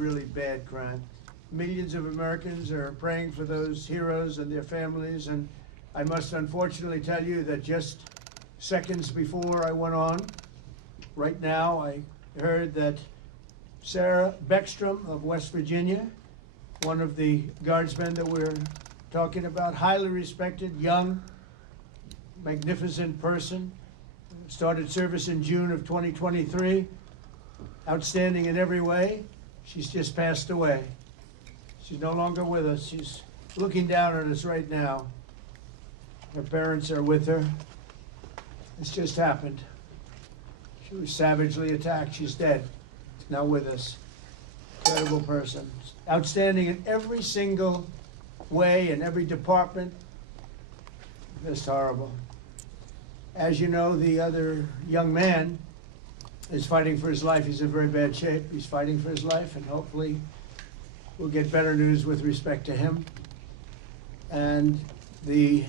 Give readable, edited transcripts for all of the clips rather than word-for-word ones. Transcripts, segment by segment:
really bad crime. Millions of Americans are praying for those heroes and their families, and I must unfortunately tell you that just seconds before I went on, right now, I heard that Sarah Beckstrom of West Virginia, one of the guardsmen that we're talking about, highly respected, young, magnificent person, started service in June of 2023, outstanding in every way. She's just passed away. She's no longer with us. She's looking down at us right now. Her parents are with her. It's just happened. She was savagely attacked. She's dead. She's not with us. Incredible person. Outstanding in every single way, in every department. Just horrible. As you know, the other young man is fighting for his life. He's in very bad shape. He's fighting for his life, and hopefully we'll get better news with respect to him. And the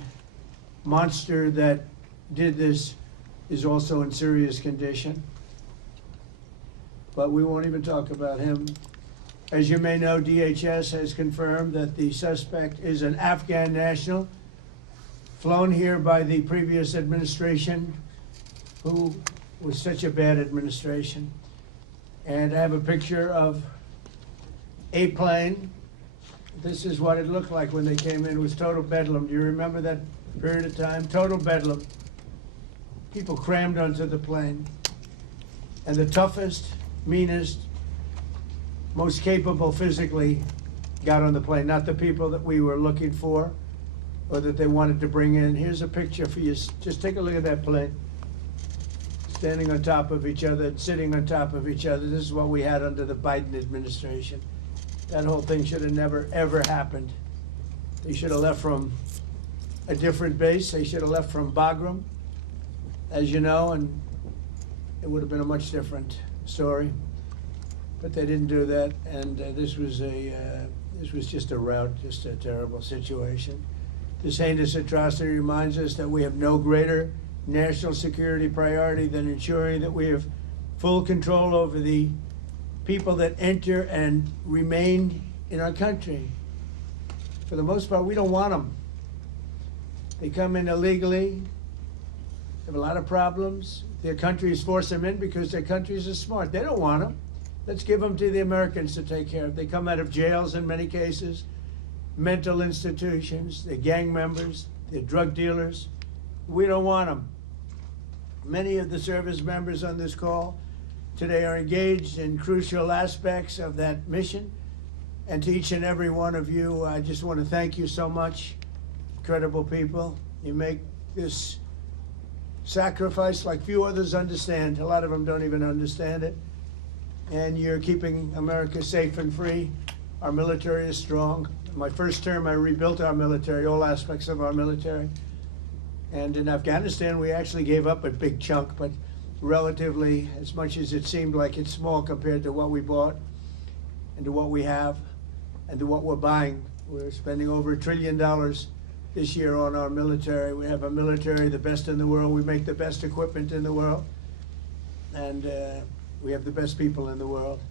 monster that did this is also in serious condition. But we won't even talk about him. As you may know, DHS has confirmed that the suspect is an Afghan national, flown here by the previous administration, who was such a bad administration. And I have a picture of a plane. This is what it looked like when they came in. It was total bedlam. Do you remember that period of time? Total bedlam. People crammed onto the plane. And the toughest, meanest, most capable physically got on the plane. Not the people that we were looking for or that they wanted to bring in. Here's a picture for you. Just take a look at that plane. Standing on top of each other, sitting on top of each other. This is what we had under the Biden administration. That whole thing should have never, ever happened. They should have left from a different base. They should have left from Bagram, as you know, and it would have been a much different story. But they didn't do that, and this was just a rout, just a terrible situation. This heinous atrocity reminds us that we have no greater national security priority than ensuring that we have full control over the people that enter and remain in our country. For the most part, we don't want them. They come in illegally, have a lot of problems. Their countries force them in because their countries are smart. They don't want them. Let's give them to the Americans to take care of. They come out of jails in many cases, mental institutions, they're gang members, they're drug dealers. We don't want them. Many of the service members on this call today are engaged in crucial aspects of that mission. And to each and every one of you, I just want to thank you so much. Incredible people. You make this sacrifice like few others understand. A lot of them don't even understand it. And you're keeping America safe and free. Our military is strong. In my first term, I rebuilt our military, all aspects of our military. And in Afghanistan, we actually gave up a big chunk, but relatively, as much as it seemed like it's small compared to what we bought and to what we have and to what we're buying. We're spending over $1 trillion this year on our military. We have a military, the best in the world. We make the best equipment in the world. And we have the best people in the world.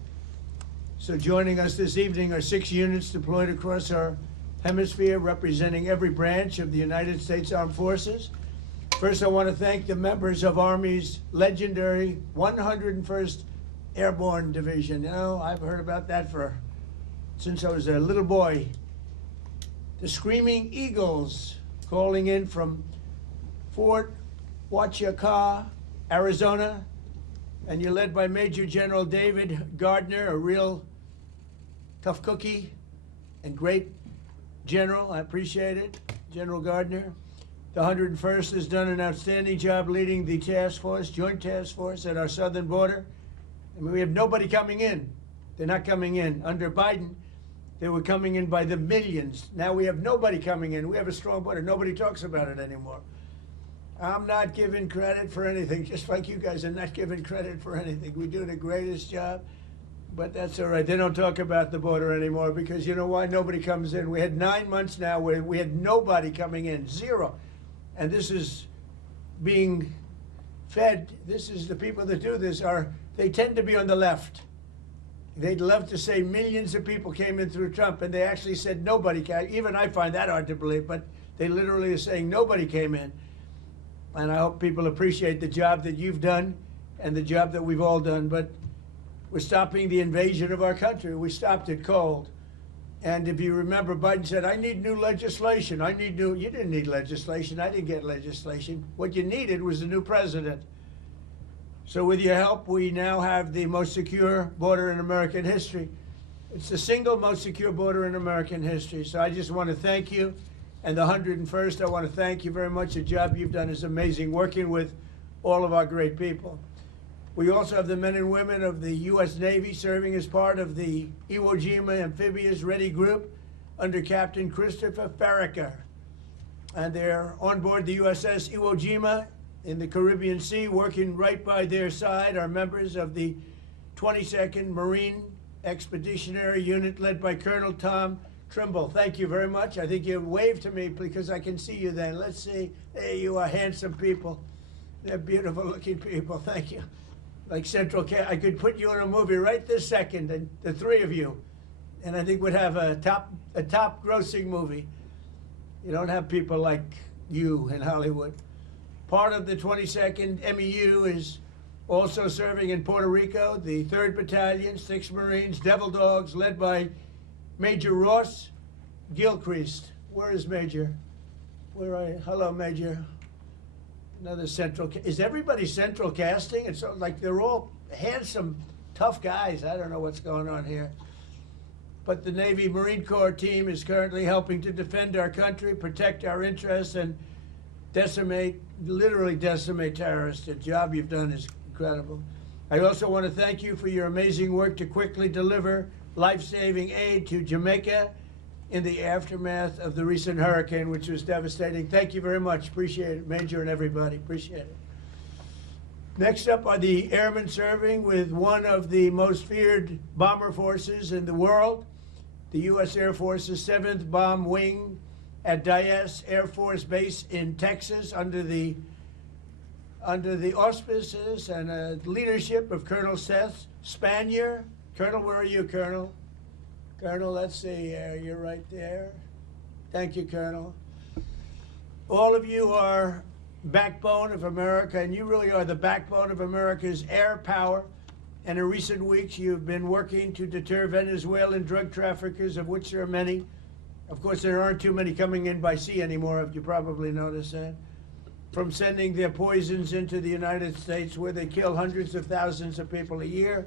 So joining us this evening are 6 units deployed across our hemisphere, representing every branch of the United States Armed Forces. First, I want to thank the members of Army's legendary 101st Airborne Division. You know, I've heard about that since I was a little boy. The Screaming Eagles, calling in from Fort Huachuca, Arizona, and you're led by Major General David Gardner, a real tough cookie and great general. I appreciate it, General Gardner. The 101st has done an outstanding job leading the task force, joint task force at our southern border. I mean, we have nobody coming in. They're not coming in. Under Biden, they were coming in by the millions. Now we have nobody coming in. We have a strong border. Nobody talks about it anymore. I'm not giving credit for anything, just like you guys are not giving credit for anything. We do the greatest job, but that's all right. They don't talk about the border anymore because you know why? Nobody comes in. We had 9 months now where we had nobody coming in, zero. And this is being fed. This is the people that do this they tend to be on the left. They'd love to say millions of people came in through Trump, and they actually said nobody came. Even I find that hard to believe, but they literally are saying nobody came in. And I hope people appreciate the job that you've done and the job that we've all done. But we're stopping the invasion of our country. We stopped it cold. And if you remember, Biden said, I need new legislation. I need new. You didn't need legislation. I didn't get legislation. What you needed was a new president. So with your help, we now have the most secure border in American history. It's the single most secure border in American history. So I just want to thank you. And the 101st, I want to thank you very much. The job you've done is amazing, working with all of our great people. We also have the men and women of the U.S. Navy serving as part of the Iwo Jima Amphibious Ready Group under Captain Christopher Farraker. And they're on board the USS Iwo Jima in the Caribbean Sea, working right by their side are members of the 22nd Marine Expeditionary Unit led by Colonel Tom Trimble. Thank you very much. I think you waved to me because I can see you then. Let's see. There you are, handsome people. They're beautiful looking people. Thank you. Like Central I could put you in a movie right this second, and the three of you, and I think we'd have a top grossing movie. You don't have people like you in Hollywood. Part of the 22nd MEU is also serving in Puerto Rico, the 3rd Battalion, 6 Marines, Devil Dogs, led by Major Ross Gilchrist. Where is Major? Where are you? Hello, Major. Another central. Is everybody central casting? It's like they're all handsome, tough guys. I don't know what's going on here. But the Navy Marine Corps team is currently helping to defend our country, protect our interests, and literally decimate terrorists. The job you've done is incredible. I also want to thank you for your amazing work to quickly deliver life-saving aid to Jamaica in the aftermath of the recent hurricane, which was devastating. Thank you very much. Appreciate it, Major and everybody. Appreciate it. Next up are the airmen serving with one of the most feared bomber forces in the world, the U.S. Air Force's 7th Bomb Wing at Dyess Air Force Base in Texas under the auspices and leadership of Colonel Seth Spanier. Colonel, where are you, Colonel? Colonel, let's see, you're right there. Thank you, Colonel. All of you are backbone of America, and you really are the backbone of America's air power. And in recent weeks, you've been working to deter Venezuelan drug traffickers, of which there are many. Of course, there aren't too many coming in by sea anymore, if you probably noticed that. From sending their poisons into the United States, where they kill hundreds of thousands of people a year.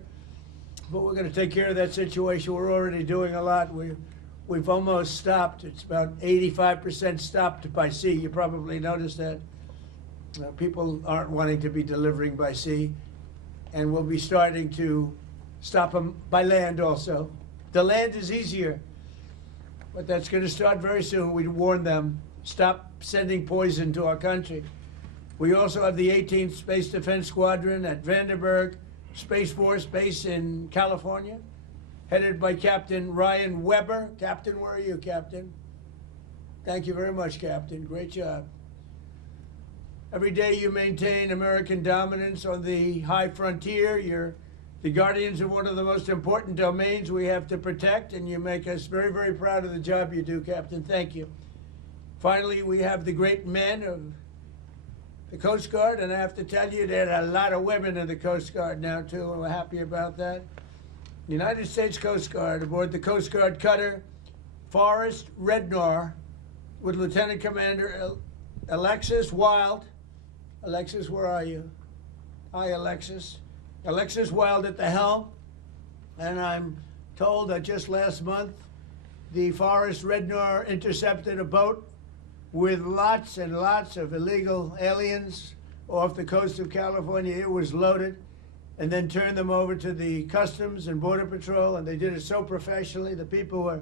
But we're going to take care of that situation. We're already doing a lot. We've almost stopped. It's about 85% stopped by sea. You probably noticed that. People aren't wanting to be delivering by sea. And we'll be starting to stop them by land also. The land is easier. But that's going to start very soon. We warn them, stop sending poison to our country. We also have the 18th Space Defense Squadron at Vandenberg Space Force Base in California, headed by Captain Ryan Weber. Captain, where are you, Captain? Thank you very much, Captain. Great job. Every day you maintain American dominance on the high frontier. You're the guardians of one of the most important domains we have to protect, and you make us very, very proud of the job you do, Captain. Thank you. Finally, we have the great men of the Coast Guard, and I have to tell you, there are a lot of women in the Coast Guard now, too, and we're happy about that. The United States Coast Guard, aboard the Coast Guard cutter Forrest Rednar, with Lieutenant Commander Alexis Wild. Alexis, where are you? Hi, Alexis. Alexis Wild at the helm, and I'm told that just last month, the Forrest Rednar intercepted a boat with lots and lots of illegal aliens off the coast of California. It was loaded, and then turned them over to the Customs and Border Patrol, and they did it so professionally. The people were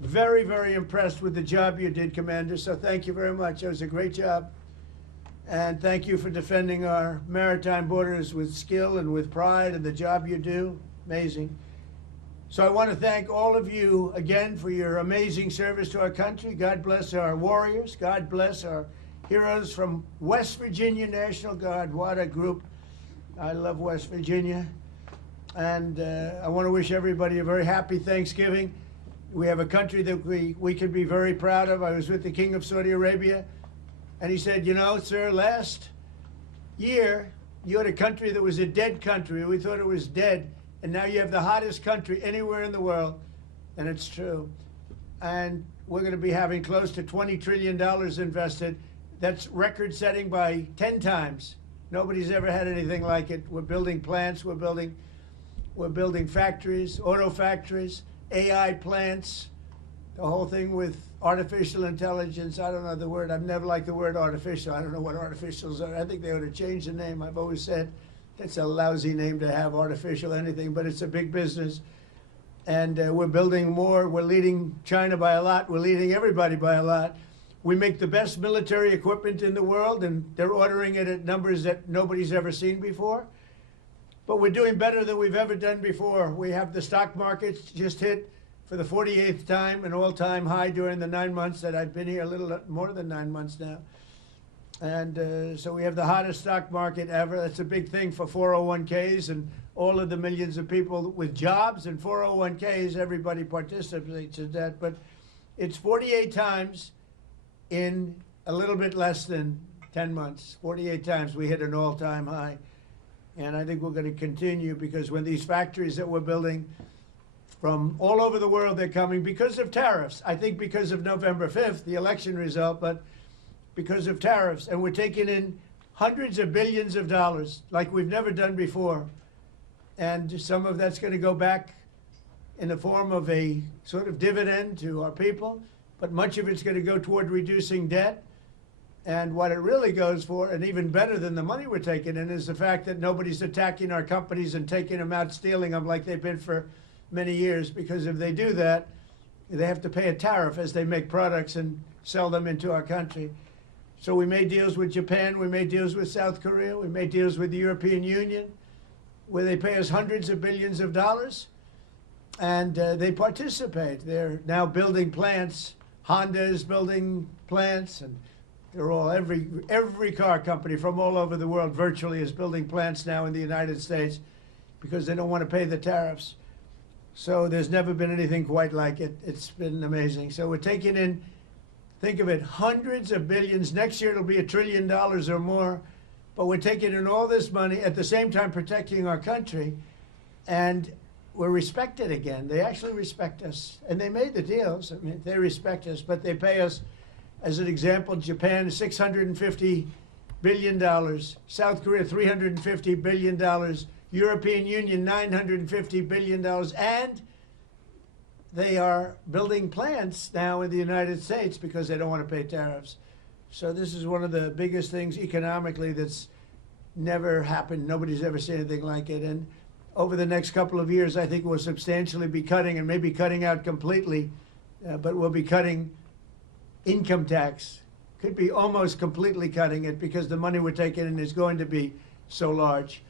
very, very impressed with the job you did, Commander, so thank you very much. It was a great job, and thank you for defending our maritime borders with skill and with pride, and the job you do, amazing. So I want to thank all of you again for your amazing service to our country. God bless our warriors. God bless our heroes from West Virginia National Guard. What a group. I love West Virginia. And I want to wish everybody a very happy Thanksgiving. We have a country that we can be very proud of. I was with the King of Saudi Arabia, and he said, you know, sir, last year you had a country that was a dead country. We thought it was dead, and now you have the hottest country anywhere in the world, and it's true. And we're going to be having close to $20 trillion invested. That's record-setting by 10 times. Nobody's ever had anything like it. We're building plants. We're building factories, auto factories, AI plants, the whole thing with artificial intelligence. I don't know the word. I've never liked the word artificial. I don't know what artificials are. I think they ought to change the name. I've always said that's a lousy name to have, artificial anything, but it's a big business. And we're building more. We're leading China by a lot. We're leading everybody by a lot. We make the best military equipment in the world, and they're ordering it at numbers that nobody's ever seen before. But we're doing better than we've ever done before. We have the stock markets just hit, for the 48th time, an all-time high during the 9 months that I've been here, a little more than 9 months now. And so we have the hottest stock market ever. That's a big thing for 401ks and all of the millions of people with jobs and 401ks. Everybody participates in that. But it's 48 times in a little bit less than 10 months. 48 times we hit an all-time high. And I think we're going to continue, because when these factories that we're building from all over the world, they're coming because of tariffs. I think because of November 5th, the election result, but because of tariffs. And we're taking in hundreds of billions of dollars like we've never done before. And some of that's going to go back in the form of a sort of dividend to our people, but much of it's going to go toward reducing debt. And what it really goes for, and even better than the money we're taking in, is the fact that nobody's attacking our companies and taking them out, stealing them like they've been for many years. Because if they do that, they have to pay a tariff as they make products and sell them into our country. So we made deals with Japan, we made deals with South Korea, we made deals with the European Union, where they pay us hundreds of billions of dollars, and they participate. They're now building plants. Honda is building plants, and they're all, every car company from all over the world virtually is building plants now in the United States, because they don't want to pay the tariffs. So there's never been anything quite like it. It's been amazing. So we're taking in, think of it, hundreds of billions. Next year it'll be $1 trillion or more. But we're taking in all this money, at the same time protecting our country. And we're respected again. They actually respect us. And they made the deals. I mean, they respect us, but they pay us. As an example, Japan, $650 billion. South Korea, $350 billion. European Union, $950 billion. And they are building plants now in the United States because they don't want to pay tariffs. So this is one of the biggest things economically that's never happened. Nobody's ever seen anything like it. And over the next couple of years, I think we'll substantially be cutting, and maybe cutting out completely, but we'll be cutting income tax. Could be almost completely cutting it, because the money we're taking in is going to be so large.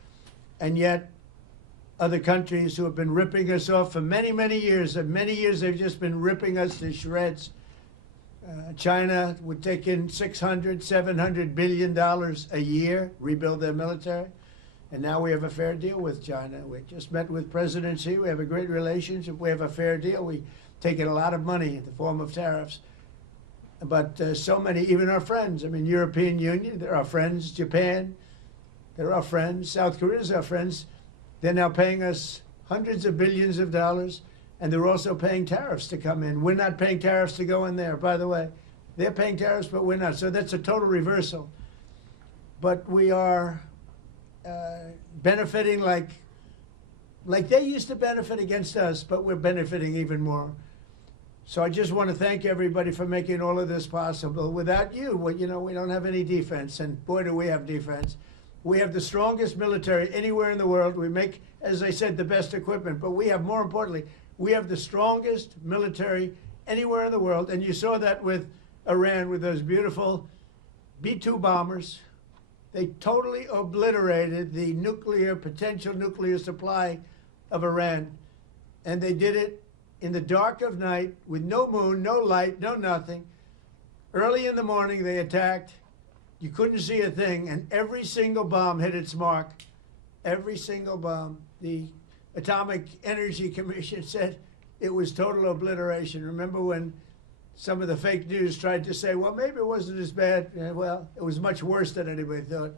And yet, other countries who have been ripping us off for many, many years, and many years they've just been ripping us to shreds. China would take in $600, $700 billion a year, rebuild their military. And now we have a fair deal with China. We just met with President Xi. We have a great relationship. We have a fair deal. We take in a lot of money in the form of tariffs. But so many, even our friends, I mean, European Union, they're our friends. Japan, they're our friends. South Korea is our friends. They're now paying us hundreds of billions of dollars, and they're also paying tariffs to come in. We're not paying tariffs to go in there, by the way. They're paying tariffs, but we're not. So that's a total reversal. But we are benefiting like they used to benefit against us, but we're benefiting even more. So I just want to thank everybody for making all of this possible. Without you, well, you know, we don't have any defense, and boy, do we have defense. We have the strongest military anywhere in the world. We make, as I said, the best equipment, but we have, more importantly, we have the strongest military anywhere in the world. And you saw that with Iran, with those beautiful B-2 bombers. They totally obliterated the potential nuclear supply of Iran. And they did it in the dark of night with no moon, no light, no nothing. Early in the morning, they attacked. You couldn't see a thing, and every single bomb hit its mark. Every single bomb. The Atomic Energy Commission said it was total obliteration. Remember when some of the fake news tried to say, well, maybe it wasn't as bad. Well, it was much worse than anybody thought.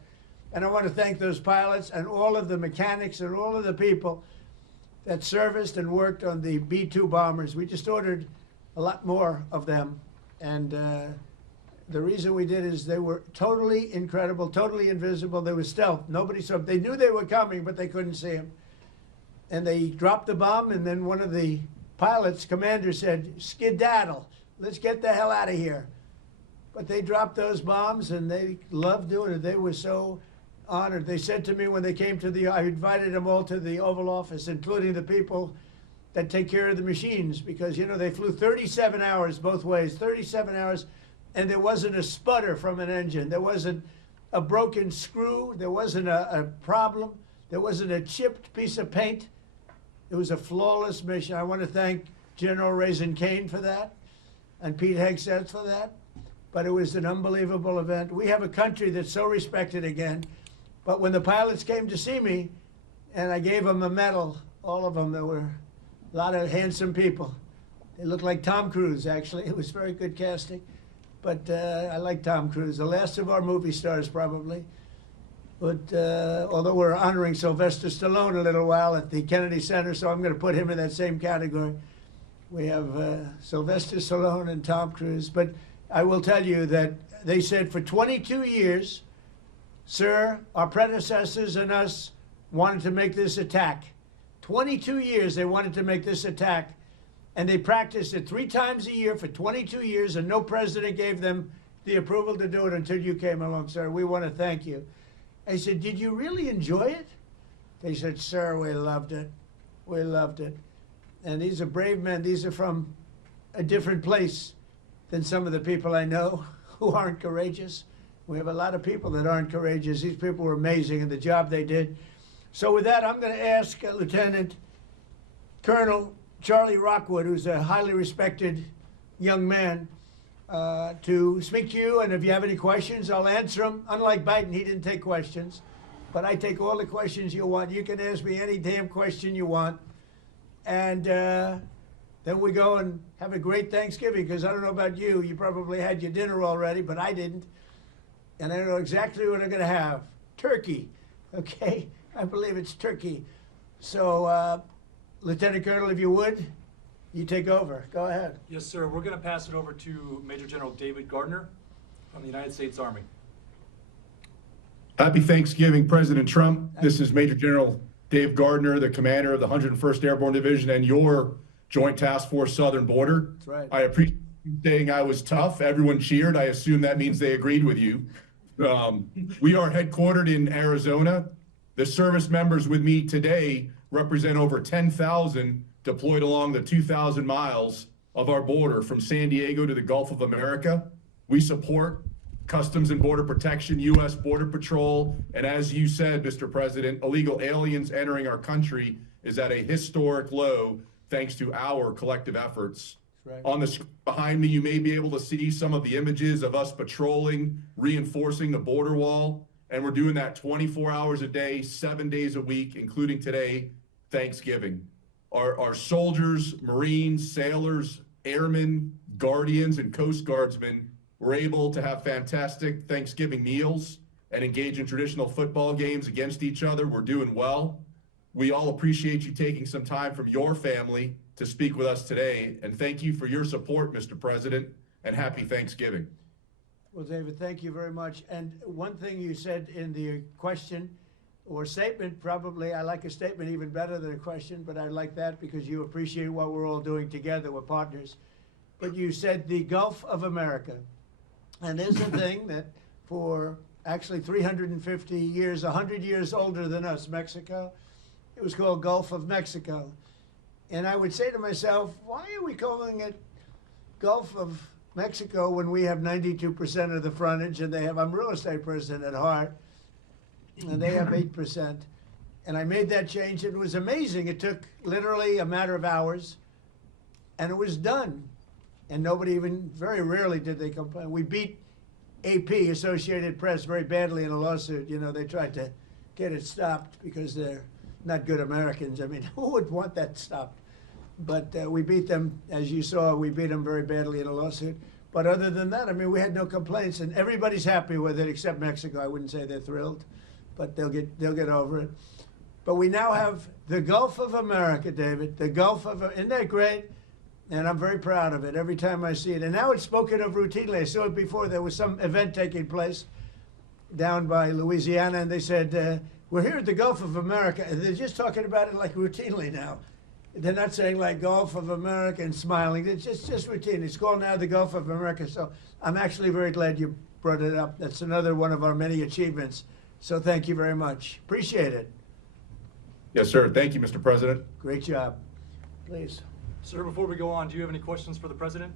And I want to thank those pilots and all of the mechanics and all of the people that serviced and worked on the B-2 bombers. We just ordered a lot more of them. And the reason we did is they were totally incredible, totally invisible. They were stealth. Nobody saw them. They knew they were coming, but they couldn't see them. And they dropped the bomb, and then one of the pilots, commander, said, skedaddle. Let's get the hell out of here. But they dropped those bombs, and they loved doing it. They were so honored. They said to me when they came to I invited them all to the Oval Office, including the people that take care of the machines, because, you know, they flew 37 hours both ways, 37 hours, and there wasn't a sputter from an engine. There wasn't a broken screw. There wasn't a problem. There wasn't a chipped piece of paint. It was a flawless mission. I want to thank General Raisin Kane for that and Pete Hegseth for that. But it was an unbelievable event. We have a country that's so respected again. But when the pilots came to see me and I gave them a medal, all of them, there were a lot of handsome people. They looked like Tom Cruise, actually. It was very good casting. But I like Tom Cruise, the last of our movie stars, probably. But although we're honoring Sylvester Stallone a little while at the Kennedy Center, so I'm going to put him in that same category. We have Sylvester Stallone and Tom Cruise. But I will tell you that they said for 22 years, sir, our predecessors and us wanted to make this attack. 22 years they wanted to make this attack. And they practiced it 3 times a year for 22 years, and no president gave them the approval to do it until you came along, sir. We want to thank you. I said, did you really enjoy it? They said, sir, we loved it. We loved it. And these are brave men. These are from a different place than some of the people I know who aren't courageous. We have a lot of people that aren't courageous. These people were amazing in the job they did. So with that, I'm going to ask Lieutenant Colonel Charlie Rockwood, who's a highly respected young man, to speak to you. And if you have any questions, I'll answer them. Unlike Biden, he didn't take questions. But I take all the questions you want. You can ask me any damn question you want. And then we go and have a great Thanksgiving, because I don't know about you. You probably had your dinner already, but I didn't. And I know exactly what I'm going to have. Turkey. Okay? I believe it's turkey. So, Lieutenant Colonel, if you would, you take over. Go ahead. Yes, sir. We're going to pass it over to Major General David Gardner from the United States Army. Happy Thanksgiving, President Trump. This is Major General Dave Gardner, the commander of the 101st Airborne Division and your Joint Task Force Southern Border. That's right. I appreciate you saying I was tough. Everyone cheered. I assume that means they agreed with you. We are headquartered in Arizona. The service members with me today represent over 10,000 deployed along the 2,000 miles of our border from San Diego to the Gulf of America. We support Customs and Border Protection, U.S. Border Patrol, and as you said, Mr. President, illegal aliens entering our country is at a historic low thanks to our collective efforts. Right. On the screen behind me, you may be able to see some of the images of us patrolling, reinforcing the border wall, and we're doing that 24 hours a day, 7 days a week, including today, Thanksgiving. Our soldiers, Marines, sailors, airmen, guardians, and Coast Guardsmen were able to have fantastic Thanksgiving meals and engage in traditional football games against each other. We're doing well. We all appreciate you taking some time from your family to speak with us today, and thank you for your support, Mr. President, and happy Thanksgiving. Well, David, thank you very much. And one thing you said in the question or statement, probably, I like a statement even better than a question, but I like that because you appreciate what we're all doing together. We're partners. But you said the Gulf of America. And there's a thing that for actually 350 years, 100 years older than us, Mexico, it was called Gulf of Mexico. And I would say to myself, why are we calling it Gulf of Mexico when we have 92% of the frontage and they have, I'm a real estate person at heart, and they have 8%. And I made that change. It was amazing. It took literally a matter of hours, and it was done. And nobody even, very rarely did they complain. We beat AP, Associated Press, very badly in a lawsuit. You know, they tried to get it stopped because they're not good Americans. I mean, who would want that stopped? But we beat them, as you saw, we beat them very badly in a lawsuit. But other than that, I mean, we had no complaints, and everybody's happy with it except Mexico. I wouldn't say they're thrilled, but they'll get over it. But we now have the Gulf of America, David. The Gulf of, isn't that great? And I'm very proud of it every time I see it. And now it's spoken of routinely. I saw it before. There was some event taking place down by Louisiana, and they said, we're here at the Gulf of America. And they're just talking about it like routinely now. They're not saying like Gulf of America and smiling. It's just routine. It's called now the Gulf of America. So I'm actually very glad you brought it up. That's another one of our many achievements. So thank you very much. Appreciate it. Yes, sir. Thank you, Mr. President. Great job. Please. Sir, before we go on, do you have any questions for the president?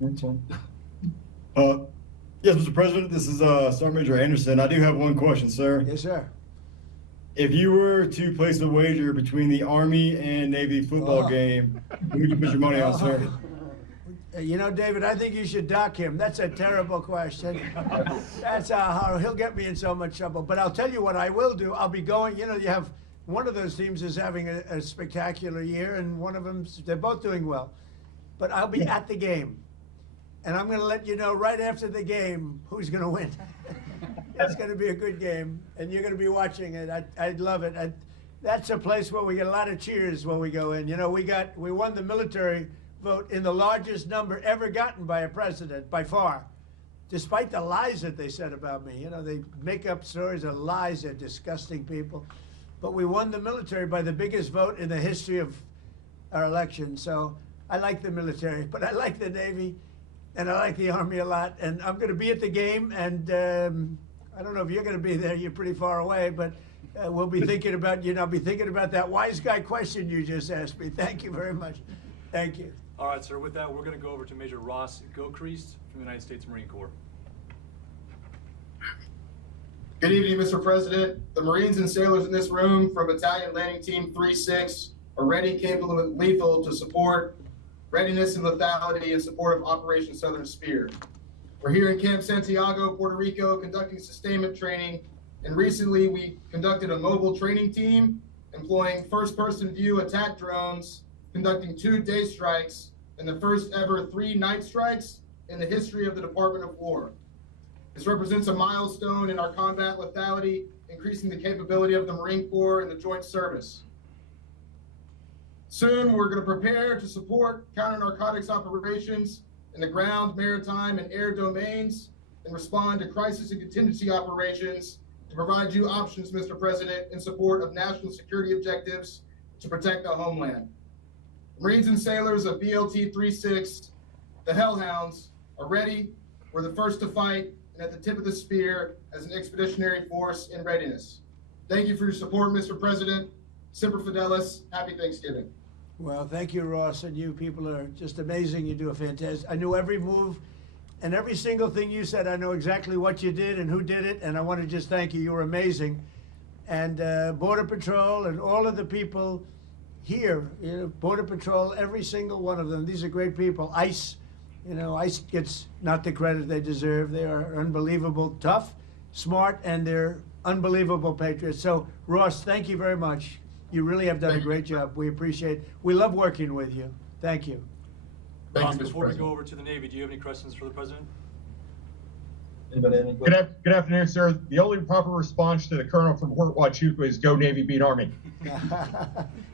Yes, Mr. President, this is Sergeant Major Anderson. I do have one question, sir. Yes, sir. If you were to place a wager between the Army and Navy football game, who would you put your money on, sir? You know, David, I think you should dock him. That's a terrible question. That's how he'll get me in so much trouble. But I'll tell you what I will do. I'll be going, you know, you have one of those teams is having a spectacular year, and one of them, they're both doing well. But I'll be at the game. And I'm going to let you know right after the game who's going to win. It's going to be a good game, and you're going to be watching it. I'd love it. That's a place where we get a lot of cheers when we go in. You know, we won the military vote in the largest number ever gotten by a president, by far, despite the lies that they said about me. You know, they make up stories of lies. They're disgusting people. But we won the military by the biggest vote in the history of our election. So I like the military, but I like the Navy. And I like the Army a lot, and I'm going to be at the game, and I don't know if you're going to be there. You're pretty far away, but we'll be thinking about, you know, I'll be thinking about that wise guy question you just asked me. Thank you very much. Thank you. All right, sir. With that, we're going to go over to Major Ross Gilchrist from the United States Marine Corps. Good evening, Mr. President. The Marines and sailors in this room from Battalion Landing Team 3-6 are ready, capable, and lethal to support readiness and lethality in support of Operation Southern Spear. We're here in Camp Santiago, Puerto Rico, conducting sustainment training, and recently we conducted a mobile training team employing first-person view attack drones, conducting 2 day strikes and the first ever 3 night strikes in the history of the Department of War. This represents a milestone in our combat lethality, increasing the capability of the Marine Corps and the Joint Service. Soon, we're going to prepare to support counter-narcotics operations in the ground, maritime, and air domains and respond to crisis and contingency operations to provide you options, Mr. President, in support of national security objectives to protect the homeland. Marines and sailors of BLT 36, the Hellhounds, are ready. We're the first to fight and at the tip of the spear as an expeditionary force in readiness. Thank you for your support, Mr. President. Semper Fidelis. Happy Thanksgiving. Well, thank you, Ross, and you people are just amazing. You do a fantastic. I knew every move and every single thing you said. I know exactly what you did and who did it, and I want to just thank you. You were amazing. And Border Patrol and all of the people here, you know, Border Patrol, every single one of them. These are great people. ICE, you know, ICE gets not the credit they deserve. They are unbelievable, tough, smart, and they're unbelievable patriots. So, Ross, thank you very much. You really have done a great job. We appreciate it. We love working with you. Thank you. Ross, before we go over to the Navy, do you have any questions for the president? Good afternoon, sir. The only proper response to the colonel from Fort Huachuca is "Go Navy, beat Army."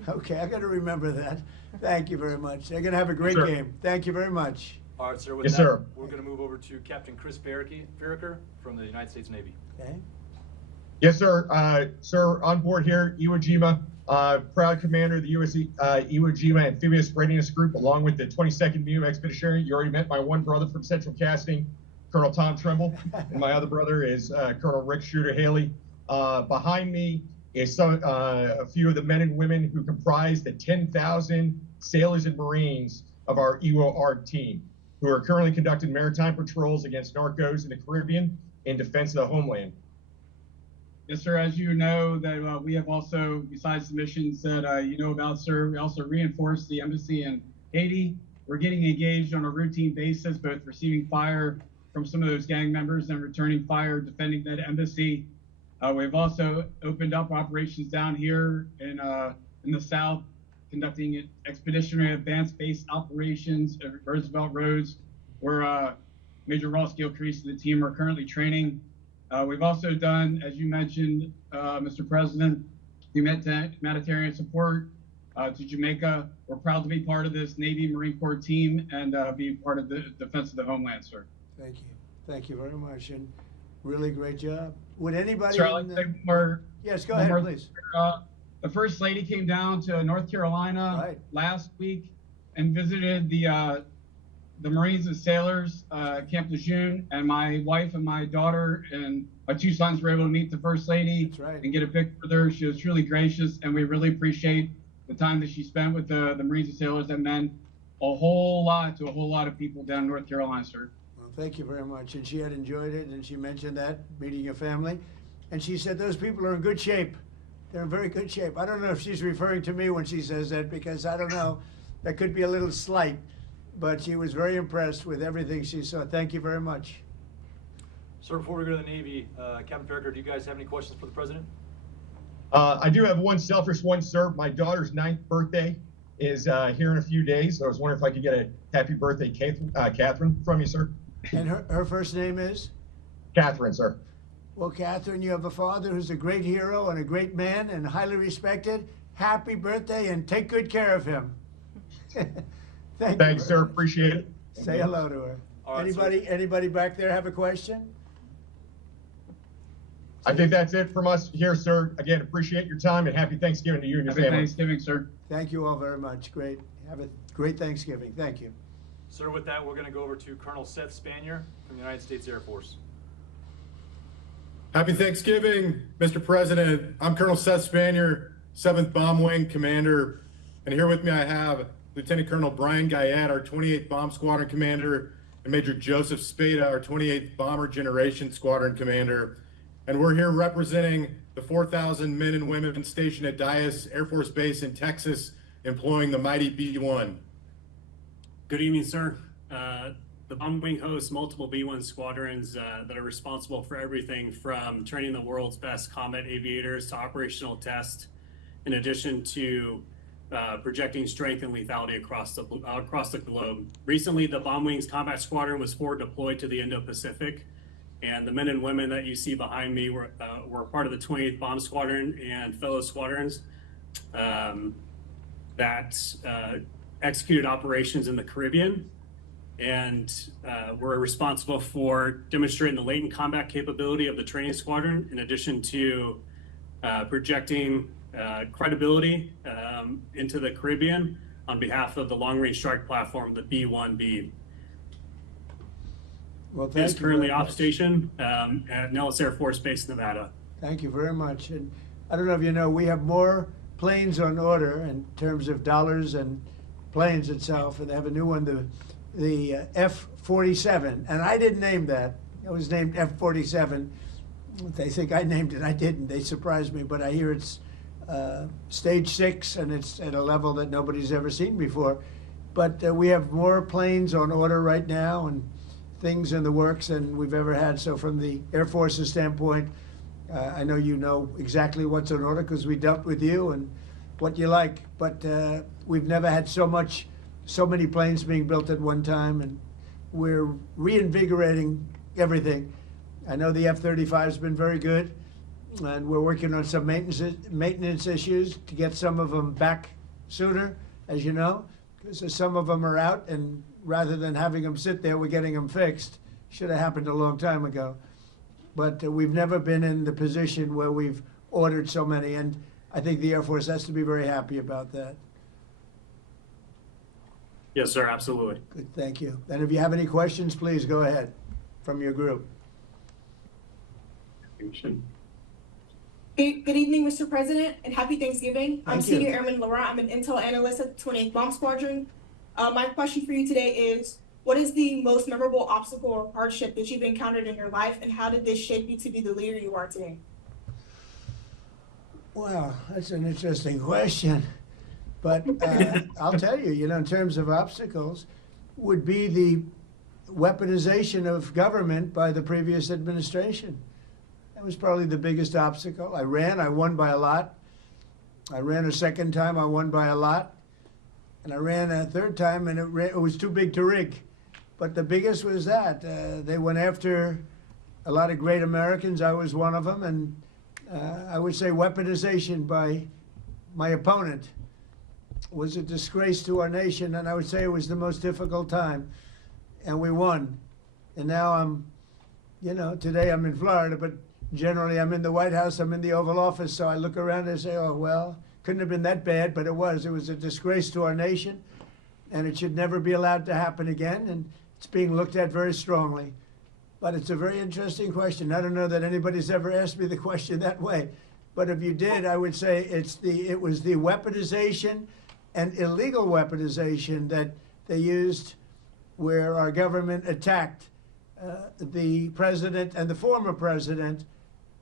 Okay, I got to remember that. Thank you very much. They're going to have a great game. Thank you very much. All right, sir. With Yes, that, sir. We're going to move over to Captain Chris Farraker from the United States Navy. Okay. Yes, sir. Sir, on board here, Iwo Jima, proud commander of the Iwo Jima Amphibious Readiness Group, along with the 22nd MEU Expeditionary. You already met my one brother from Central Casting, Colonel Tom Trimble, and my other brother is Colonel Rick Shooter Haley. Behind me is a few of the men and women who comprise the 10,000 sailors and Marines of our Iwo ARD team, who are currently conducting maritime patrols against narcos in the Caribbean in defense of the homeland. Yes, sir. As you know, that we have also, besides the missions that you know about, sir, we also reinforce the embassy in Haiti. We're getting engaged on a routine basis, both receiving fire from some of those gang members and returning fire, defending that embassy. We've also opened up operations down here in the south, conducting expeditionary advanced base operations at Roosevelt Roads, where Major Ross Gilcrease and the team are currently training. We've also done, as you mentioned, Mr. President, humanitarian support to Jamaica. We're proud to be part of this Navy Marine Corps team and be part of the defense of the homeland, sir. Thank you. Thank you very much, and really great job. Would anybody? Sir, I'd like to say one more. Yes, go ahead, please. The First Lady came down to North Carolina last week and visited the Marines and Sailors Camp Lejeune, and my wife and my daughter and my two sons were able to meet the First Lady and get a picture with her. She was truly gracious, and we really appreciate the time that she spent with the Marines and Sailors. That meant a whole lot to a whole lot of people down in North Carolina, sir. Well, thank you very much. And she had enjoyed it, and she mentioned that, meeting your family. And she said those people are in good shape. They're in very good shape. I don't know if she's referring to me when she says that, because I don't know. That could be a little slight. But she was very impressed with everything she saw. Thank you very much. Sir, before we go to the Navy, Captain Farragut, do you guys have any questions for the President? I do have one selfish one, sir. My daughter's 9th birthday is here in a few days. So I was wondering if I could get a happy birthday, Catherine, from you, sir. And her first name is? Catherine, sir. Well, Catherine, you have a father who's a great hero and a great man and highly respected. Happy birthday, and take good care of him. Thanks, sir. Appreciate it. Say hello to her. All right, anybody back there have a question? I think that's it from us here, sir. Again, appreciate your time and happy Thanksgiving to you and your Happy family. Thanksgiving, sir. Thank you all very much. Great. Have a great Thanksgiving. Thank you. Sir, with that, we're going to go over to Colonel Seth Spanier from the United States Air Force. Happy Thanksgiving, Mr. President. I'm Colonel Seth Spanier, 7th Bomb Wing Commander, and here with me I have Lieutenant Colonel Brian Guyette, our 28th Bomb Squadron Commander, and Major Joseph Spada, our 28th Bomber Generation Squadron Commander. And we're here representing the 4,000 men and women stationed at Dyess Air Force Base in Texas, employing the mighty B-1. Good evening, sir. The Bomb Wing hosts multiple B-1 squadrons that are responsible for everything from training the world's best combat aviators to operational tests, in addition to projecting strength and lethality across the globe. Recently, the Bomb Wings Combat Squadron was forward deployed to the Indo-Pacific, and the men and women that you see behind me were part of the 28th Bomb Squadron and fellow squadrons that executed operations in the Caribbean, and were responsible for demonstrating the latent combat capability of the training squadron, in addition to projecting credibility into the Caribbean on behalf of the long-range strike platform, the B-1B. Well, It thank is you currently very off much. station at Nellis Air Force Base, Nevada. Thank you very much. And I don't know if you know, we have more planes on order in terms of dollars and planes itself, and they have a new one, the F-47, and I didn't name that. It was named F-47. They think I named it. I didn't. They surprised me, but I hear it's stage 6, and it's at a level that nobody's ever seen before. But we have more planes on order right now and things in the works than we've ever had. So from the Air Force's standpoint, I know you know exactly what's on order because we dealt with you and what you like. But we've never had so many planes being built at one time, and we're reinvigorating everything. I know the F-35 has been very good, and we're working on some maintenance issues to get some of them back sooner, as you know, because some of them are out, and rather than having them sit there, we're getting them fixed. Should have happened a long time ago. But we've never been in the position where we've ordered so many, and I think the Air Force has to be very happy about that. Yes, sir, absolutely. Good, thank you. And if you have any questions, please go ahead from your group. Good evening, Mr. President, and happy Thanksgiving. I'm Thank you. Senior Airman Laurent. I'm an intel analyst at the 28th Bomb Squadron. My question for you today is, what is the most memorable obstacle or hardship that you've encountered in your life, and how did this shape you to be the leader you are today? Well, that's an interesting question. But I'll tell you, in terms of obstacles, would be the weaponization of government by the previous administration. That was probably the biggest obstacle. I won by a lot. I ran a second time, I won by a lot. And I ran a third time, and it was too big to rig. But the biggest was that. They went after a lot of great Americans. I was one of them. And I would say weaponization by my opponent was a disgrace to our nation. And I would say it was the most difficult time. And we won. And now today I'm in Florida, but generally I'm in the White House, I'm in the Oval Office. So I look around and say, oh, well, couldn't have been that bad, but it was. It was a disgrace to our nation. And it should never be allowed to happen again. And it's being looked at very strongly. But it's a very interesting question. I don't know that anybody's ever asked me the question that way. But if you did, I would say it was the weaponization and illegal weaponization that they used where our government attacked the president and the former president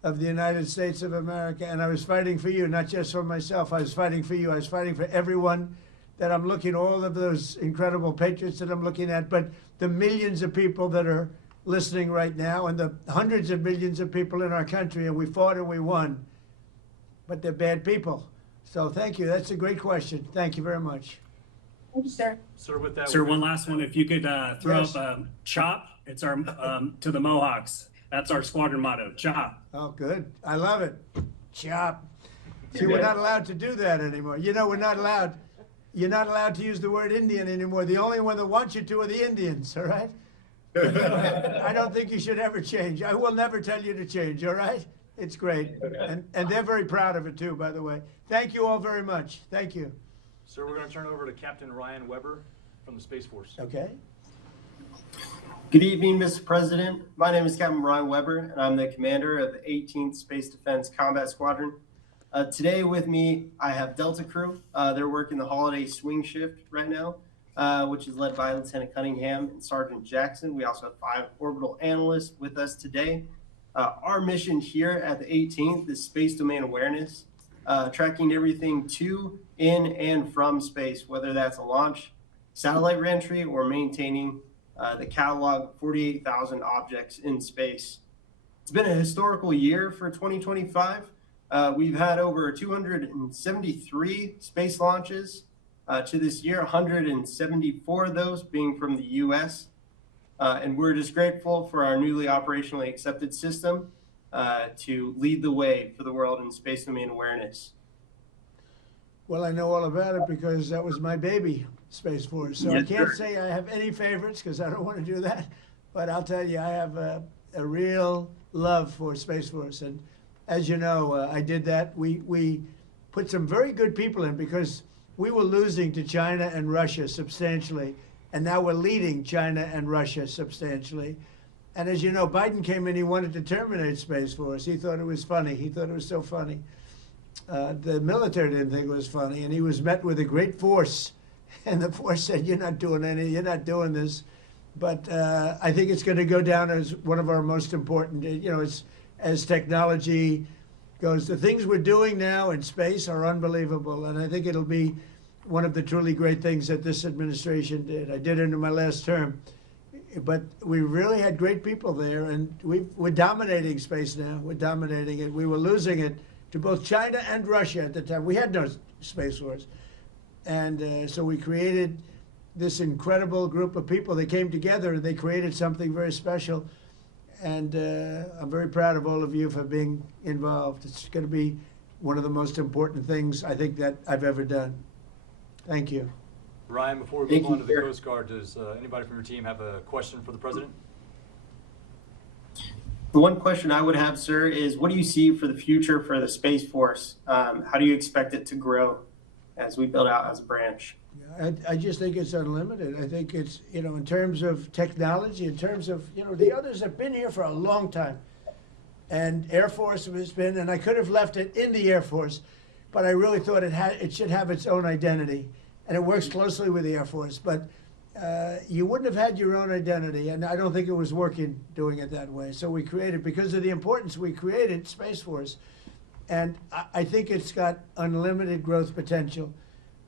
of the United States of America. And I was fighting for you, not just for myself. I was fighting for you. I was fighting for everyone that I'm looking, all of those incredible patriots that I'm looking at, but the millions of people that are listening right now and the hundreds of millions of people in our country, and we fought and we won, but they're bad people. So thank you. That's a great question. Thank you very much. Thank you, sir. Sir, with that. Sir, one last one. If you could throw Yes. up CHOP, it's our to the Mohawks. That's our squadron motto, CHOP. Oh, good. I love it. Chop. See, we're not allowed to do that anymore. You know, we're not allowed. You're not allowed to use the word Indian anymore. The only one that wants you to are the Indians, all right? I don't think you should ever change. I will never tell you to change, all right? It's great. And they're very proud of it, too, by the way. Thank you all very much. Thank you. Sir, we're going to turn over to Captain Ryan Weber from the Space Force. Okay. Good evening, Mr. President. My name is Captain Ryan Weber, and I'm the commander of the 18th Space Defense Combat Squadron. Today with me, I have Delta Crew. They're working the holiday swing shift right now, which is led by Lieutenant Cunningham and Sergeant Jackson. We also have 5 orbital analysts with us today. Our mission here at the 18th is space domain awareness, tracking everything to, in, and from space, whether that's a launch, satellite reentry, or maintaining the catalog of 48,000 objects in space. It's been a historical year for 2025. We've had over 273 space launches to this year, 174 of those being from the U.S. And we're just grateful for our newly operationally accepted system to lead the way for the world in space domain awareness. Well, I know all about it because that was my baby, Space Force. So Yes, I can't sir. say I have any favorites because I don't want to do that. But I'll tell you, I have a real love for Space Force. And as you know, I did that. We put some very good people in because we were losing to China and Russia substantially. And now we're leading China and Russia substantially. And as you know, Biden came in, he wanted to terminate Space Force. He thought it was funny. He thought it was so funny. The military didn't think it was funny, and he was met with a great force. And the force said, you're not doing this. But I think it's going to go down as one of our most important, as technology goes. The things we're doing now in space are unbelievable, and I think it'll be one of the truly great things that this administration did. I did it in my last term. But we really had great people there, and we're dominating space now. We're dominating it. We were losing it to both China and Russia at the time. We had no Space Force. And so we created this incredible group of people. They came together and they created something very special. And I'm very proud of all of you for being involved. It's going to be one of the most important things I think that I've ever done. Thank you. Ryan, before we Thank move on you, to the sir. Coast Guard, does anybody from your team have a question for the President? The one question I would have, sir, is what do you see for the future for the Space Force? How do you expect it to grow as we build out as a branch? I just think it's unlimited. I think it's, in terms of technology, in terms of, the others have been here for a long time. And Air Force has been, and I could have left it in the Air Force, but I really thought it should have its own identity. And it works closely with the Air Force. But you wouldn't have had your own identity, and I don't think it was working doing it that way. So we created, because of the importance, we created Space Force. And I think it's got unlimited growth potential,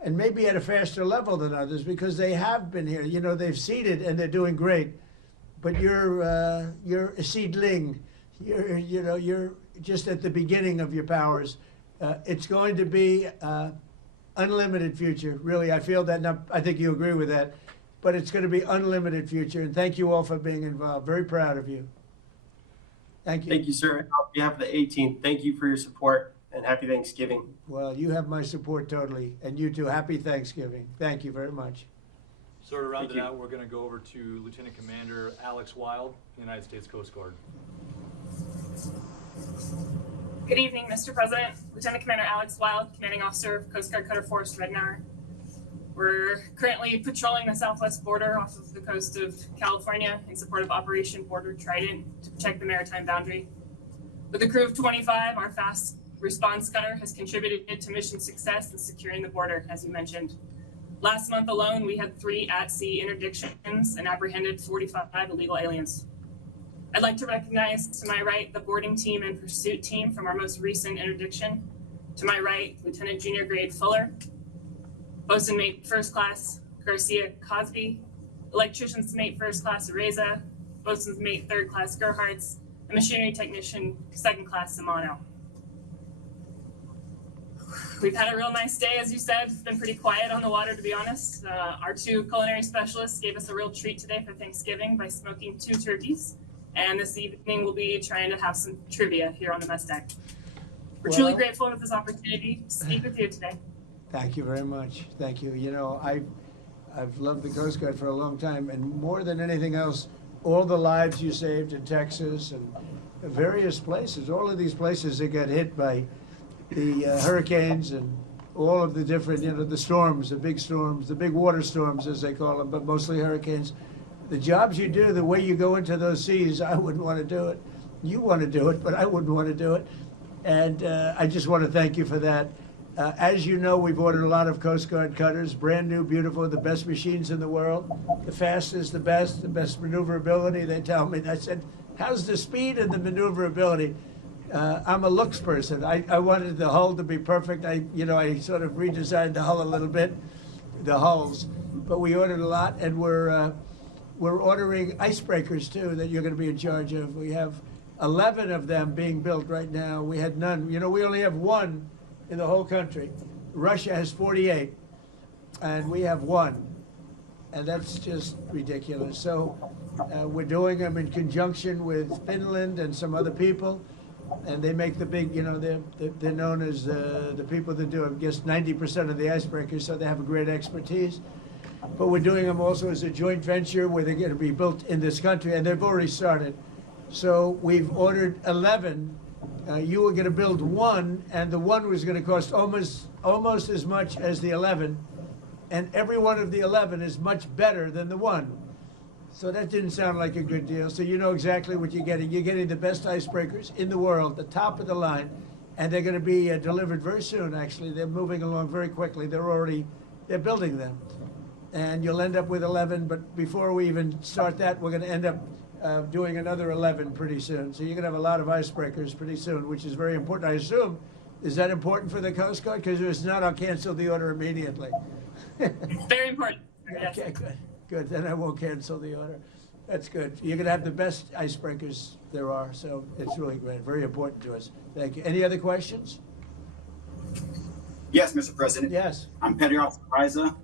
and maybe at a faster level than others because they have been here. They've seeded and they're doing great. But you're a seedling. You're just at the beginning of your powers. It's going to be unlimited future. Really, I feel that, and I think you agree with that. But it's going to be unlimited future. And thank you all for being involved. Very proud of you. Thank you. Thank you, sir. On behalf of the 18th, thank you for your support and happy Thanksgiving. Well, you have my support totally. And you too. Happy Thanksgiving. Thank you very much. So to round Thank it you. out, we're going to go over to Lieutenant Commander Alex Wild, United States Coast Guard. Good evening, Mr. President. Lieutenant Commander Alex Wild, Commanding Officer of Coast Guard Cutter Force Rednar. We're currently patrolling the southwest border off of the coast of California in support of Operation Border Trident to protect the maritime boundary. With a crew of 25, our fast response cutter has contributed to mission success in securing the border, as you mentioned. Last month alone, we had 3 at-sea interdictions and apprehended 45 illegal aliens. I'd like to recognize to my right the boarding team and pursuit team from our most recent interdiction. To my right, Lieutenant Junior Grade Fuller, Bosun Mate First Class Garcia Cosby, Electrician's Mate First Class Areza, Bosun's Mate Third Class Gerhards, and Machinery Technician Second Class Simano. We've had a real nice day, as you said. It's been pretty quiet on the water, to be honest. Our 2 culinary specialists gave us a real treat today for Thanksgiving by smoking 2 turkeys. And this evening we'll be trying to have some trivia here on the mess deck. We're truly grateful for this opportunity to speak with you today. Thank you very much. Thank you. You know, I've loved the Coast Guard for a long time, and more than anything else, all the lives you saved in Texas and various places, all of these places that got hit by the hurricanes and all of the different, the storms, the big water storms, as they call them, but mostly hurricanes. The jobs you do, the way you go into those seas, I wouldn't want to do it. You want to do it, but I wouldn't want to do it. And I just want to thank you for that. As you know, we've ordered a lot of Coast Guard cutters, brand new, beautiful, the best machines in the world, the fastest, the best maneuverability. They tell me. I said, how's the speed and the maneuverability? I'm a looks person. I wanted the hull to be perfect. I sort of redesigned the hull a little bit, the hulls, but we ordered a lot, and we're ordering icebreakers too that you're going to be in charge of. We have 11 of them being built right now. We had none. We only have 1 in the whole country. Russia has 48, and we have 1, and that's just ridiculous. So we're doing them in conjunction with Finland and some other people, and they make the big, they're known as the people that do, I guess, 90% of the icebreakers, so they have a great expertise. But we're doing them also as a joint venture where they're going to be built in this country, and they've already started. So we've ordered 11. You were going to build 1, and the 1 was going to cost almost as much as the 11, and every one of the 11 is much better than the 1. So that didn't sound like a good deal. So you know exactly what you're getting. You're getting the best icebreakers in the world, the top of the line, and they're going to be delivered very soon, actually. They're moving along very quickly. They're building them. And you'll end up with 11, but before we even start that, we're going to end up doing another 11 pretty soon. So you're going to have a lot of icebreakers pretty soon, which is very important. I assume, is that important for the Coast Guard? Because if it's not, I'll cancel the order immediately. Very important. Yes. Okay, good. Then I won't cancel the order. That's good. You're going to have the best icebreakers there are, so it's really great. Very important to us. Thank you. Any other questions? Yes, Mr. President. Yes. I'm Petty Officer Riza.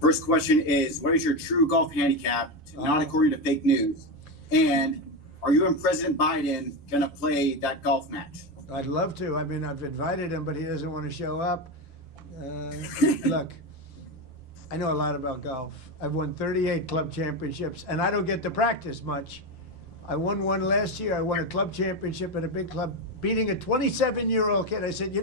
First question is, what is your true golf handicap, not according to fake news? And are you and President Biden going to play that golf match? I'd love to. I mean, I've invited him, but he doesn't want to show up. Look, I know a lot about golf. I've won 38 club championships, and I don't get to practice much. I won one last year. I won a club championship at a big club, beating a 27-year-old kid. I said,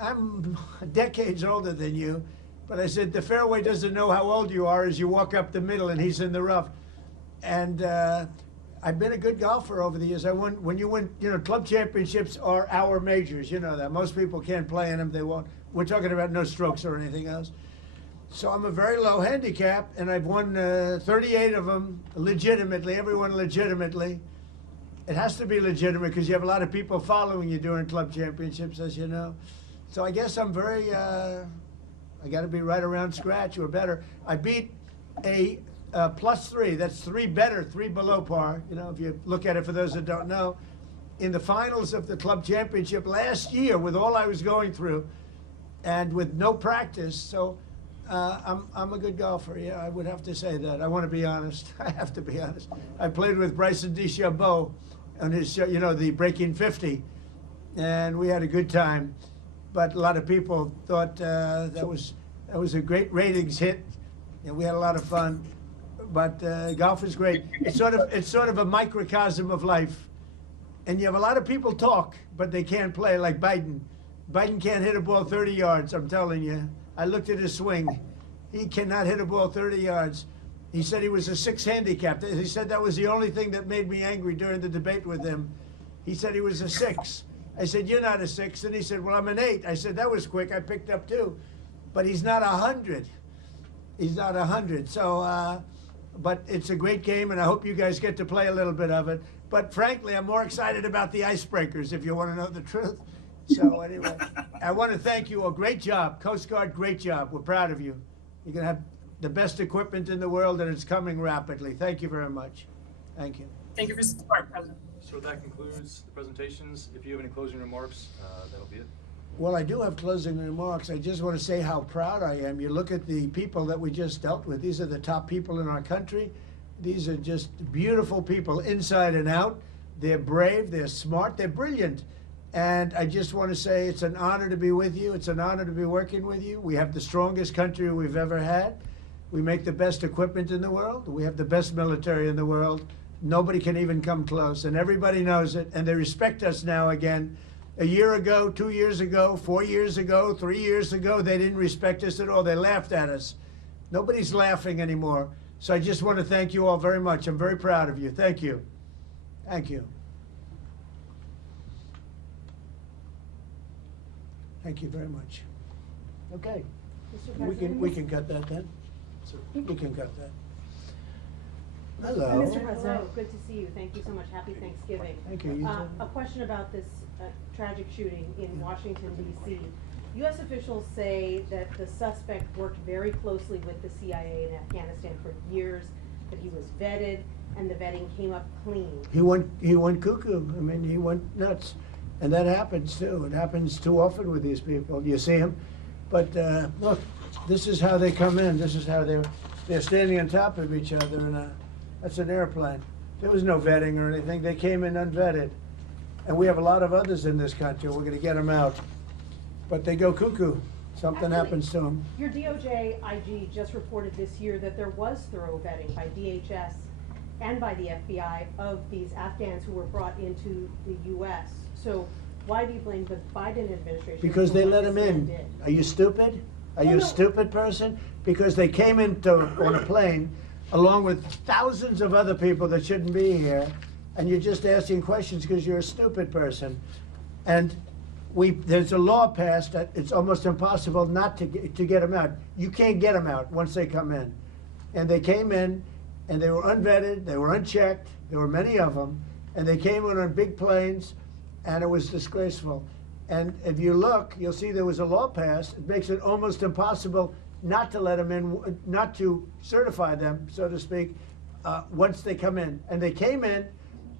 I'm decades older than you. But I said, the fairway doesn't know how old you are as you walk up the middle and he's in the rough. And I've been a good golfer over the years. When you win, club championships are our majors. You know that. Most people can't play in them. They won't. We're talking about no strokes or anything else. So I'm a very low handicap, and I've won 38 of them legitimately, everyone legitimately. It has to be legitimate because you have a lot of people following you during club championships, as you know. So I guess I'm very... I got to be right around scratch or better. I beat a +3. That's 3 better, 3 below par. If you look at it, for those that don't know, in the finals of the club championship last year with all I was going through and with no practice. So I'm a good golfer. Yeah, I would have to say that. I want to be honest. I have to be honest. I played with Bryson DeChambeau on his show, the Breaking 50, and we had a good time. But a lot of people thought that was a great ratings hit, and we had a lot of fun. But golf is great. It's sort of a microcosm of life. And you have a lot of people talk, but they can't play, like Biden. Biden can't hit a ball 30 yards, I'm telling you. I looked at his swing. He cannot hit a ball 30 yards. He said he was a 6 handicap. He said that was the only thing that made me angry during the debate with him. He said he was a 6. I said, you're not a 6. And he said, well, I'm an 8. I said, that was quick. I picked up 2. But he's not 100. He's not 100. So, but it's a great game, and I hope you guys get to play a little bit of it. But frankly, I'm more excited about the icebreakers, if you want to know the truth. So anyway, I want to thank you all. Great job. Coast Guard, great job. We're proud of you. You're going to have the best equipment in the world, and it's coming rapidly. Thank you very much. Thank you. Thank you for your support, President. So that concludes the presentations. If you have any closing remarks, that'll be it. Well, I do have closing remarks. I just want to say how proud I am. You look at the people that we just dealt with. These are the top people in our country. These are just beautiful people inside and out. They're brave, they're smart, they're brilliant. And I just want to say it's an honor to be with you. It's an honor to be working with you. We have the strongest country we've ever had. We make the best equipment in the world. We have the best military in the world. Nobody can even come close, and everybody knows it, and they respect us now again. A year ago, 2 years ago, 4 years ago, 3 years ago, they didn't respect us at all. They laughed at us. Nobody's laughing anymore. So I just want to thank you all very much. I'm very proud of you. Thank you. Thank you. Thank you very much. Okay. We can cut that then. We can cut that. Hello. Mr. President, good to see you. Thank you so much. Happy Thanksgiving. Thank you. A question about this tragic shooting in Washington, D.C. U.S. officials say that the suspect worked very closely with the CIA in Afghanistan for years, that he was vetted, and the vetting came up clean. He went cuckoo. I mean, he went nuts. And that happens too. It happens too often with these people. You see them. But look, this is how they come in. This is how they're standing on top of each other, and that's an airplane. There was no vetting or anything. They came in unvetted. And we have a lot of others in this country. We're going to get them out. But they go cuckoo. Something happens to them. Your DOJ IG just reported this year that there was thorough vetting by DHS and by the FBI of these Afghans who were brought into the U.S. So why do you blame the Biden administration? Because they let them in. Are you stupid? Are you a stupid person? Because they came on a plane along with thousands of other people that shouldn't be here, and you're just asking questions because you're a stupid person. And there's a law passed that it's almost impossible not to get them out. You can't get them out once they come in. And they came in, and they were unvetted, they were unchecked, there were many of them, and they came in on big planes, and it was disgraceful. And if you look, you'll see there was a law passed. It makes it almost impossible not to let them in, not to certify them, so to speak, once they come in. And they came in,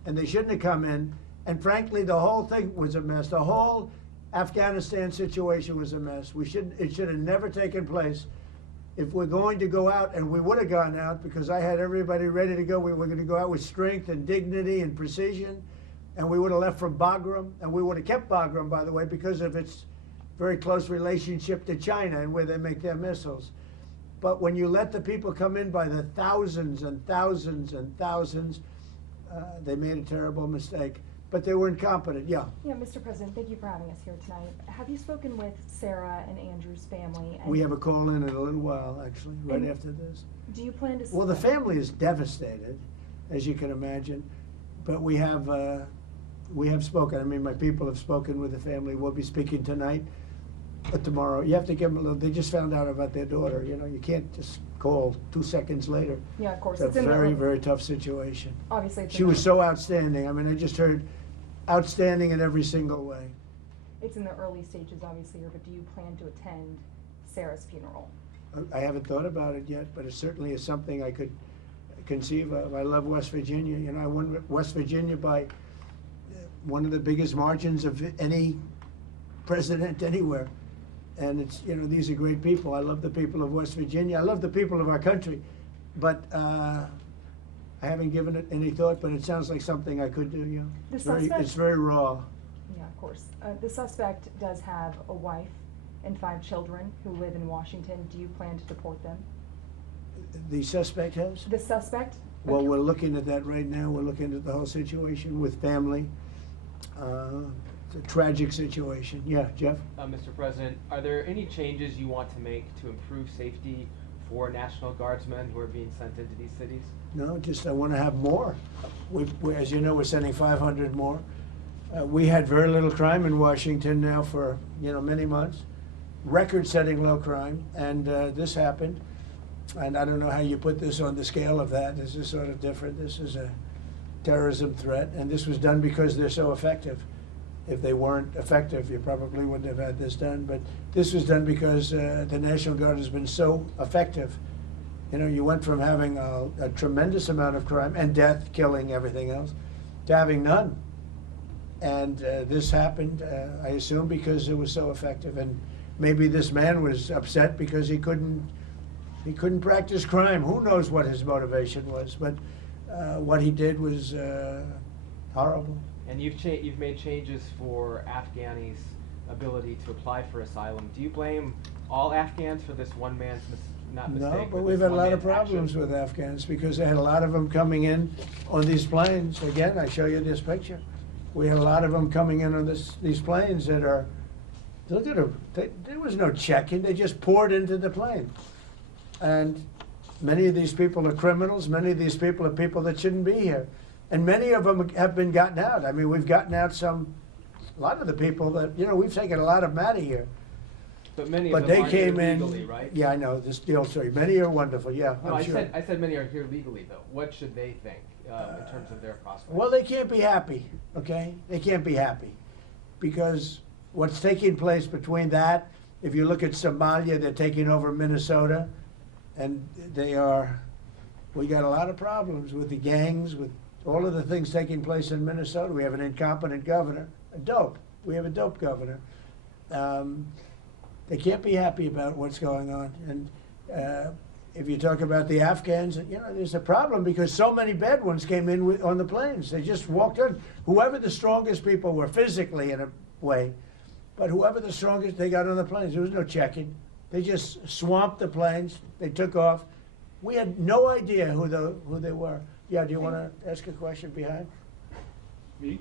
and they shouldn't have come in. And frankly, the whole thing was a mess. The whole Afghanistan situation was a mess. It should have never taken place. If we're going to go out, and we would have gone out because I had everybody ready to go, we were going to go out with strength and dignity and precision, and we would have left from Bagram, and we would have kept Bagram, by the way, because of its very close relationship to China and where they make their missiles. But when you let the people come in by the thousands and thousands and thousands, they made a terrible mistake. But they were incompetent, yeah. Yeah, Mr. President, thank you for having us here tonight. Have you spoken with Sarah and Andrew's family? We have a call in a little while, actually, right after this. Do you plan to... Well, the family is devastated, as you can imagine. But we have spoken. I mean, my people have spoken with the family. We'll be speaking tonight, but tomorrow. You have to give them a little... They just found out about their daughter. You know, you can't just call 2 seconds later. Yeah, of course. It's a very, very tough situation. Obviously, she was so outstanding. I mean, I just heard outstanding in every single way. It's in the early stages, obviously, but do you plan to attend Sarah's funeral? I haven't thought about it yet, but it certainly is something I could conceive of. I love West Virginia. You know, I won West Virginia by one of the biggest margins of any president anywhere. And it's, you know, these are great people. I love the people of West Virginia. I love the people of our country. But I haven't given it any thought, but it sounds like something I could do, you know. It's very raw. Yeah, of course. The suspect does have a wife and 5 children who live in Washington. Do you plan to deport them? The suspect has? The suspect? Well, we're looking at that right now. We're looking at the whole situation with family. It's a tragic situation. Yeah, Jeff? Mr. President, are there any changes you want to make to improve safety for National Guardsmen who are being sent into these cities? No, just I want to have more. As you know, we're sending 500 more. We had very little crime in Washington now for, you know, many months. Record-setting low crime, and this happened. And I don't know how you put this on the scale of that. This is sort of different. This is a terrorism threat, and this was done because they're so effective. If they weren't effective, you probably wouldn't have had this done. But this was done because the National Guard has been so effective. You know, you went from having a tremendous amount of crime and death, killing, everything else, to having none. And this happened, I assume, because it was so effective. And maybe this man was upset because he couldn't practice crime. Who knows what his motivation was? But what he did was horrible. And you've made changes for Afghanis' ability to apply for asylum. Do you blame all Afghans for this one man's mistake? No, but we've had a lot of problems with Afghans because they had a lot of them coming in on these planes. Again, I show you this picture. We had a lot of them coming in on these planes that are, look at them. There was no check-in. They just poured into the plane. And many of these people are criminals. Many of these people are people that shouldn't be here. And many of them have been gotten out. I mean, we've gotten out a lot of the people that, you know, we've taken a lot of them out of here. But many But of them they are came here in, legally, right? Yeah, I know, this deal story. Many are wonderful, yeah, No, I'm sure. I said many are here legally, though. What should they think in terms of their prospects? Well, they can't be happy, okay? They can't be happy. Because what's taking place between that, if you look at Somalia, they're taking over Minnesota, and we got a lot of problems with the gangs, with all of the things taking place in Minnesota. We have an incompetent governor, we have a dope governor. They can't be happy about what's going on. And if you talk about the Afghans, you know, there's a problem because so many bad ones came in on the planes. They just walked in. Whoever the strongest people were physically in a way, but whoever the strongest, they got on the planes. There was no checking. They just swamped the planes. They took off. We had no idea who they were. Yeah, do you want to ask a question behind? Me?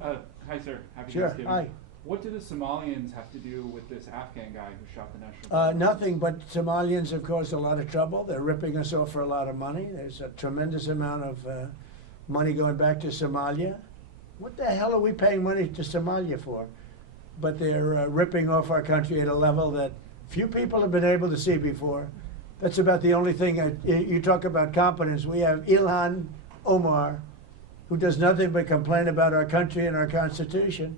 Hi, sir. Happy Sure, Thanksgiving. hi. What do the Somalians have to do with this Afghan guy who shot the national guard? Nothing, but Somalians have caused a lot of trouble. They're ripping us off for a lot of money. There's a tremendous amount of money going back to Somalia. What the hell are we paying money to Somalia for? But they're ripping off our country at a level that few people have been able to see before. That's about the only thing. You talk about competence. We have Ilhan Omar, who does nothing but complain about our country and our Constitution.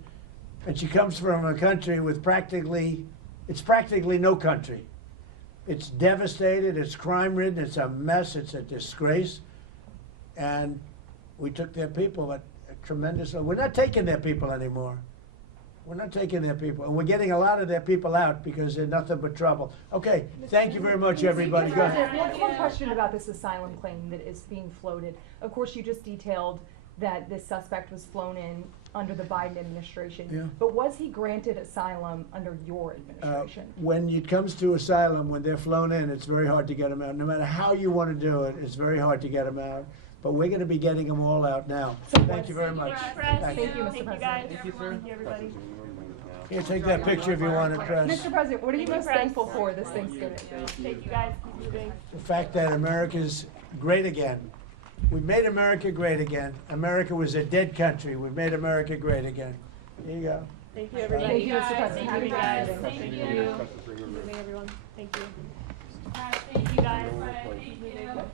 And she comes from a country with practically no country. It's devastated, it's crime-ridden, it's a mess, it's a disgrace. And we took their people at a tremendous, we're not taking their people anymore. We're not taking their people. And we're getting a lot of their people out because they're nothing but trouble. Okay, thank you very much, everybody. Go ahead. One question about this asylum claim that is being floated. Of course, you just detailed that this suspect was flown in under the Biden administration. Yeah. But was he granted asylum under your administration? When it comes to asylum, when they're flown in, it's very hard to get them out. No matter how you want to do it, it's very hard to get them out. But we're going to be getting them all out now. Thank you very much. Thank you, Mr. President. Thank you, sir. Thank you, everybody. Here, take that picture if you want it, Press. Mr. President, what are you most thankful for this Thanksgiving? Thank you, guys. The fact that America's great again. We've made America great again. America was a dead country. We've made America great again. Here you go. Thank you, everybody. Thank you, Mr. President. Thank you, guys. Thank Thank you. you. Good evening, everyone. Thank you. Thank you, guys.